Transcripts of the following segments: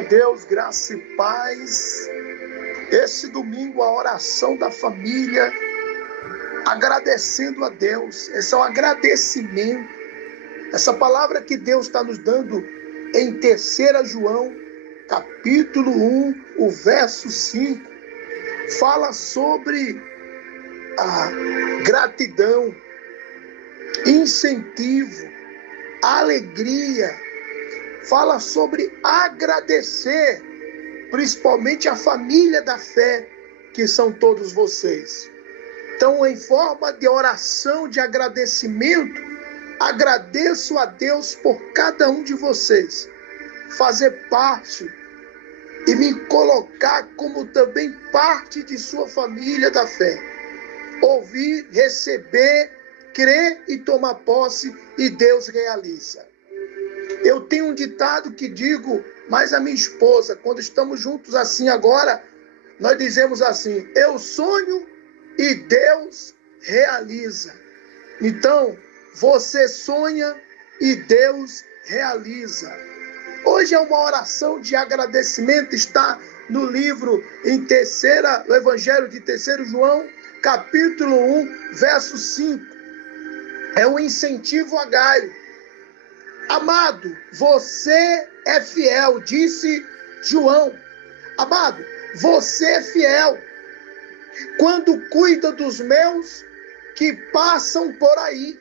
Glória a Deus, graça e paz. Esse domingo a oração da família, agradecendo a Deus. Esse é um agradecimento. Essa palavra que Deus está nos dando em 3 João, capítulo 1, o verso 5, fala sobre a gratidão, incentivo, alegria. Fala sobre agradecer, principalmente a família da fé, que são todos vocês. Então, em forma de oração, de agradecimento, agradeço a Deus por cada um de vocês, fazer parte e me colocar como também parte de sua família da fé. Ouvir, receber, crer e tomar posse, e Deus realiza. Eu tenho um ditado que digo, mas a minha esposa, quando estamos juntos assim agora, nós dizemos assim: eu sonho e Deus realiza. Então, você sonha e Deus realiza. Hoje é uma oração de agradecimento, está no livro o Evangelho de 3 João, capítulo 1, verso 5. É um incentivo a Gaio. Amado, você é fiel, disse João. Amado, você é fiel quando cuida dos meus que passam por aí,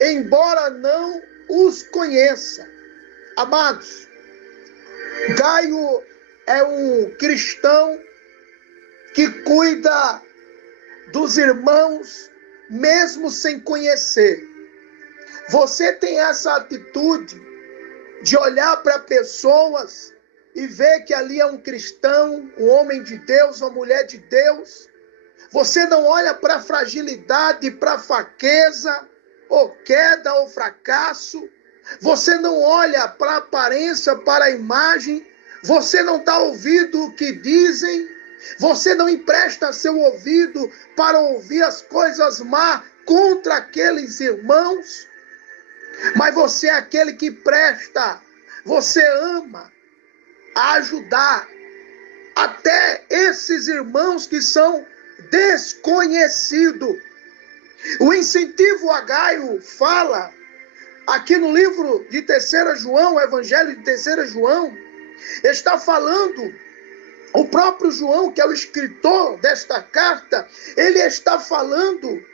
embora não os conheça. Amados, Gaio é um cristão que cuida dos irmãos mesmo sem conhecer. Você tem essa atitude de olhar para pessoas e ver que ali é um cristão, um homem de Deus, uma mulher de Deus. Você não olha para a fragilidade, para a fraqueza, ou queda, ou fracasso. Você não olha para a aparência, para a imagem. Você não está ouvindo o que dizem. Você não empresta seu ouvido para ouvir as coisas más contra aqueles irmãos. Mas você é aquele que presta, você ama ajudar até esses irmãos que são desconhecidos. O incentivo a Gaio fala aqui no livro de 3 João, o Evangelho de 3 João, está falando, o próprio João, que é o escritor desta carta, ele está falando,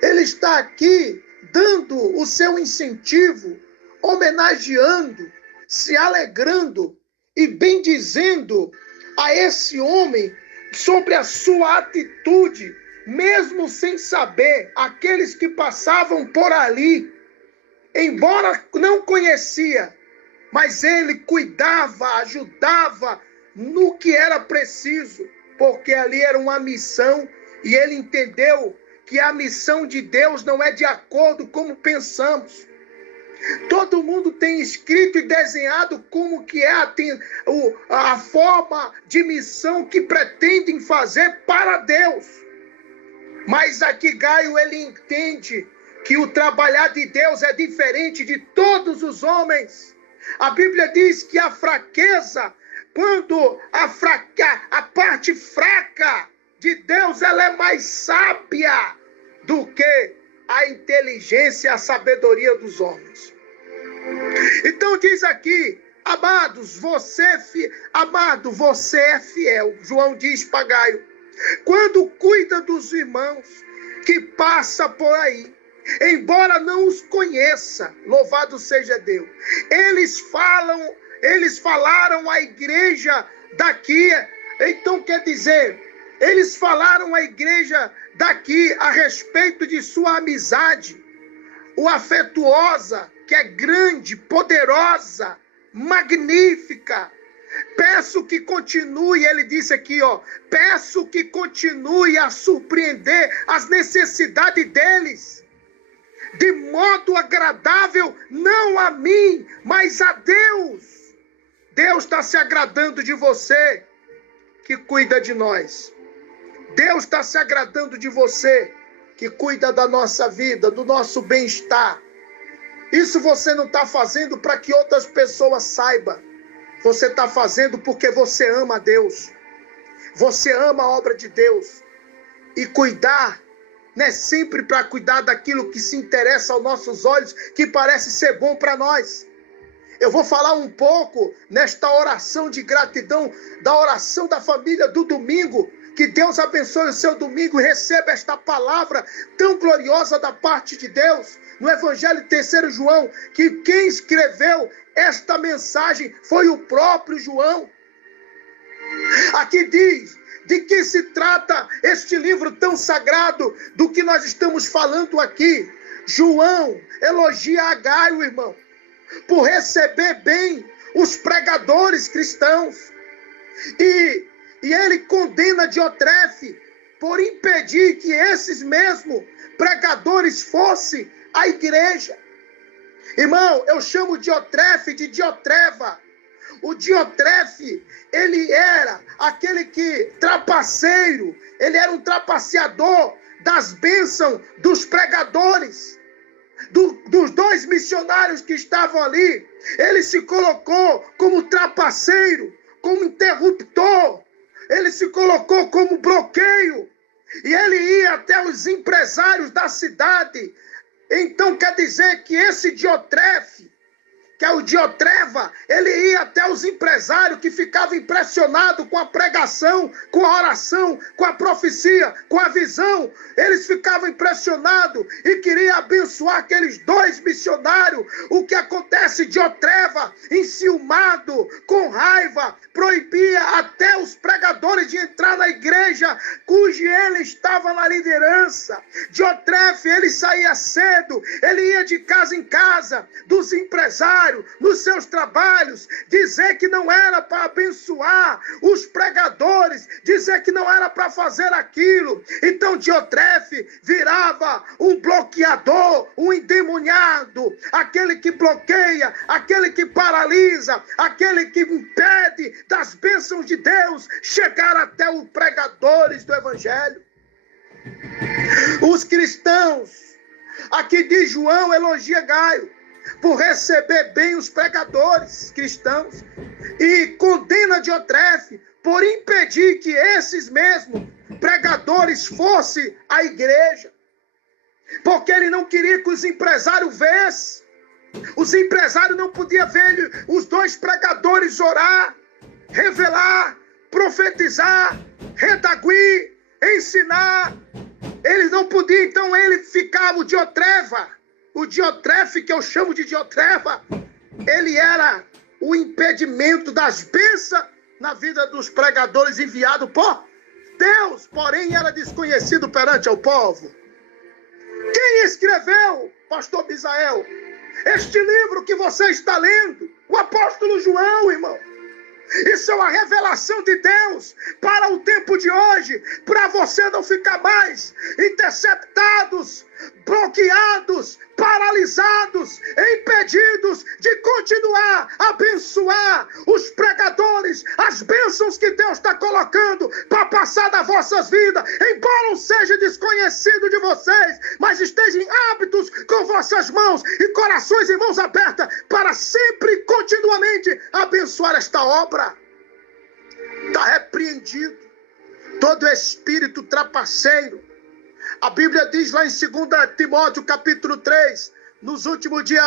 ele está aqui dando o seu incentivo, homenageando, se alegrando e bendizendo a esse homem sobre a sua atitude, mesmo sem saber, aqueles que passavam por ali, embora não conhecia, mas ele cuidava, ajudava no que era preciso, porque ali era uma missão e ele entendeu que a missão de Deus não é de acordo com como pensamos. Todo mundo tem escrito e desenhado como que é a forma de missão que pretendem fazer para Deus. Mas aqui Gaio, ele entende que o trabalhar de Deus é diferente de todos os homens. A Bíblia diz que a fraqueza, quando a parte fraca de Deus, ela é mais sábia do que a inteligência e a sabedoria dos homens. Então diz aqui: amados, você é fiel. João diz para Gaio, quando cuida dos irmãos que passa por aí, embora não os conheça, louvado seja Deus. Eles falaram à igreja daqui, então quer dizer, eles falaram à igreja daqui a respeito de sua amizade, o afetuosa, que é grande, poderosa, magnífica. Peço que continue, ele disse aqui, peço que continue a surpreender as necessidades deles, de modo agradável, não a mim, mas a Deus. Deus está se agradando de você, que cuida de nós. Deus está se agradando de você, que cuida da nossa vida, do nosso bem-estar. Isso você não está fazendo para que outras pessoas saibam. você está fazendo porque você ama a Deus. Você ama a obra de Deus. E cuidar não é sempre para cuidar daquilo que se interessa aos nossos olhos, que parece ser bom para nós. Eu vou falar um pouco nesta oração de gratidão, da oração da família do domingo. Que Deus abençoe o seu domingo e receba esta palavra tão gloriosa da parte de Deus. No Evangelho de 3 João, que quem escreveu esta mensagem foi o próprio João. Aqui diz de que se trata este livro tão sagrado do que nós estamos falando aqui. João elogia a Gaio, irmão, por receber bem os pregadores cristãos. E ele condena Diotrefe por impedir que esses mesmos pregadores fossem à igreja. Irmão, eu chamo Diotrefe de Diotreva. O Diotrefe, ele era aquele que trapaceiro, ele era um trapaceador das bênçãos dos pregadores. Dos 2 missionários que estavam ali, ele se colocou como trapaceiro, como interruptor, ele se colocou como bloqueio, e ele ia até os empresários da cidade. Então quer dizer que esse Diotrefe, que é o Diotreva, ele ia até os empresários que ficavam impressionados com a pregação, com a oração, com a profecia, com a visão. Eles ficavam impressionados e queriam abençoar aqueles 2 missionários. O que acontece? Diotreva, enciumado, com raiva, proibia até os pregadores de entrar na igreja, cujo ele estava na liderança. Diotreve, ele saía cedo, ele ia de casa em casa, dos empresários, nos seus trabalhos, dizer que não era para abençoar os pregadores, dizer que não era para fazer aquilo. Então Diotrefe virava um bloqueador, um endemoniado, aquele que bloqueia, aquele que paralisa, aquele que impede das bênçãos de Deus chegar até os pregadores do Evangelho. Os cristãos, aqui diz João, elogia Gaio por receber bem os pregadores cristãos e condena Diotrefe por impedir que esses mesmos pregadores fossem à igreja, porque ele não queria que os empresários vissem. Os empresários não podiam ver os 2 pregadores orar, revelar, profetizar, redaguir, ensinar. Eles não podiam, então ele ficava, o Diotrefe, que eu chamo de Diotreva, ele era o impedimento das bênçãos na vida dos pregadores enviados por Deus, porém era desconhecido perante o povo. Quem escreveu, pastor Misael, este livro que você está lendo? O apóstolo João, irmão. Isso é uma revelação de Deus para o tempo de hoje, para você não ficar mais interceptados, bloqueados, paralisados, impedidos de continuar a abençoar os pregadores, as bênçãos que Deus está colocando para passar das vossas vidas, embora não seja desconhecido de vocês, mas estejam hábitos com vossas mãos e corações e mãos abertas para sempre e continuamente abençoar esta obra. Está repreendido todo espírito trapaceiro. A Bíblia diz lá em 2 Timóteo capítulo 3, nos últimos dias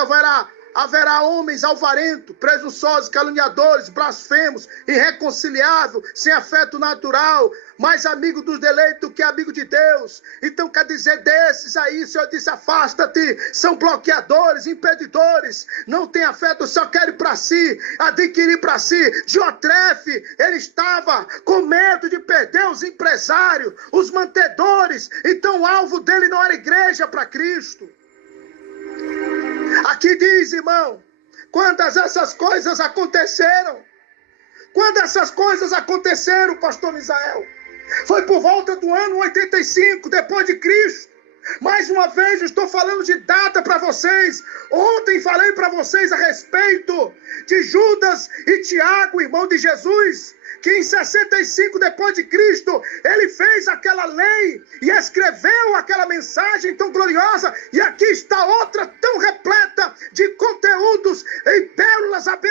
haverá homens alvarentos, presunçosos, caluniadores, blasfemos, irreconciliáveis, sem afeto natural, mais amigo dos deleitos do que amigo de Deus. Então quer dizer, desses aí, o Senhor disse, afasta-te, são bloqueadores, impedidores, não tem afeto, só querem para si, adquirir para si. Diotrefe, ele estava com medo de perder os empresários, os mantedores, então o alvo dele não era igreja para Cristo. Aqui diz, irmão, quando essas coisas aconteceram, pastor Misael, foi por volta do ano 85, depois de Cristo. Mais uma vez, eu estou falando de data para vocês. Ontem falei para vocês a respeito de Judas e Tiago, irmão de Jesus, que em 65 depois de Cristo, ele fez aquela lei e escreveu aquela mensagem tão gloriosa, e aqui está outra tão repleta de conteúdos e pérolas abençoadas